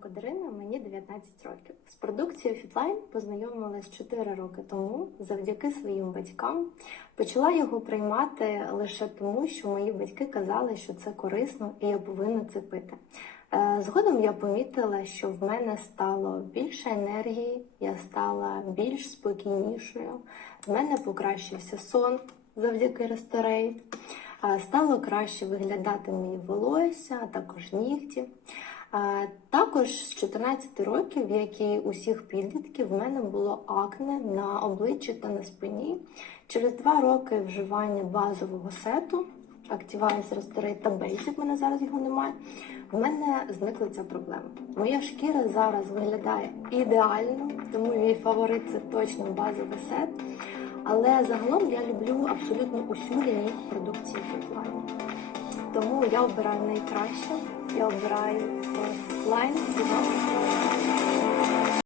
Романенко Дарина, мені 19 років. З продукцією Фітлайн познайомилась 4 роки тому завдяки своїм батькам. Почала його приймати лише тому, що мої батьки казали, що це корисно і я повинна це пити. Е, Згодом я помітила, що в мене стало більше енергії, я стала більш спокійнішою. В мене покращився сон завдяки ресторейт. Стало краще виглядати мої волосся, а також нігті. Також з 14 років, як і усіх підлітків, в мене було акне на обличчі та на спині. Через два роки вживання базового сету Activize Restore та Basic, в мене зараз його немає. В мене зникла ця проблема. Моя шкіра зараз виглядає ідеально, тому мій фаворит це точно базовий сет. Але загалом я люблю абсолютно усю лінійку продукції Fitline. Тому я обираю найкраще, я обираю line.